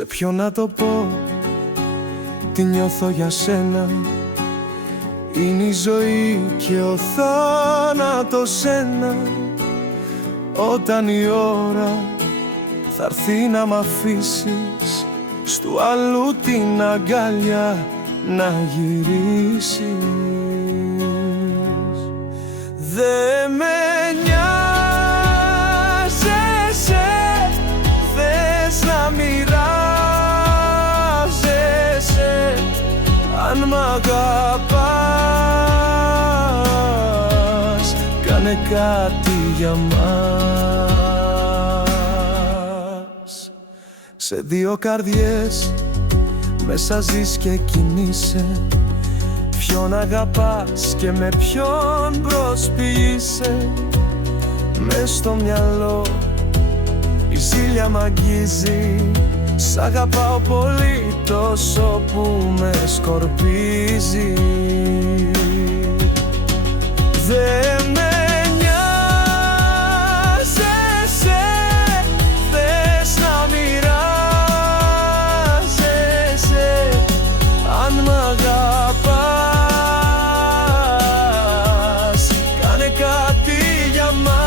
Σε ποιο να το πω, τι νιώθω για σένα. Είναι η ζωή και ο θάνατος ένα. Όταν η ώρα θα έρθει να μ' αφήσεις, στου άλλου την αγκάλια να γυρίσεις. Δε με νοιάζεσαι, θες να μοιράζεσαι. Αν μ' αγαπάς, κάνε κάτι για μας. Σε δύο καρδιές μέσα ζεις και κινείσαι. Ποιον αγαπάς και με ποιον προσποιείσαι. Μες στο μυαλό η ζήλια μ' αγγίζει. Σ' αγαπάω πολύ τόσο που με σκορπίζει. Δε με νοιάζεσαι, θες να μοιράζεσαι. Αν μ' αγαπάς, κάνε κάτι για μας.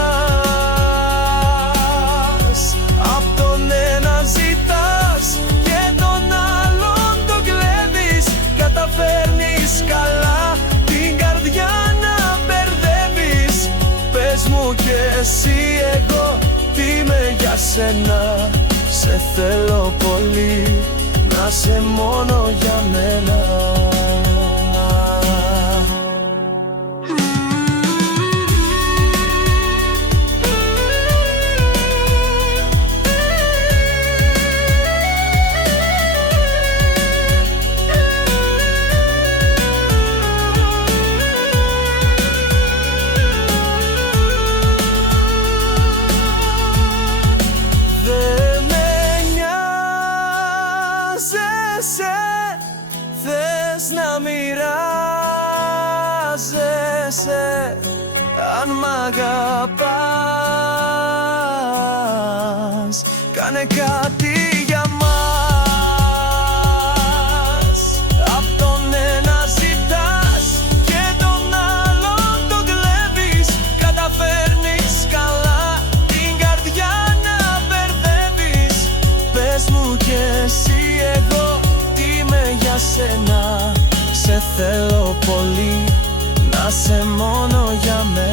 Απ' τον ένα ζητάς και τον άλλον τον κλέβεις. Καταφέρνεις καλά την καρδιά να μπερδεύεις. Πες μου κι εσύ εγώ τι είμαι για σένα. Σε θέλω πολύ, να σε μόνο για μένα. Θες να μοιράζεσαι. Αν μ' αγαπάς, κάνε κάτι για μας. Απ' τον ένα ζητάς και τον άλλον τον κλέβεις. Καταφέρνεις καλά την καρδιά να μπερδεύεις. Πες μου κι εσύ εγώ τι είμαι για σένα. Σε θέλω πολύ, να σε μόνο για μένα.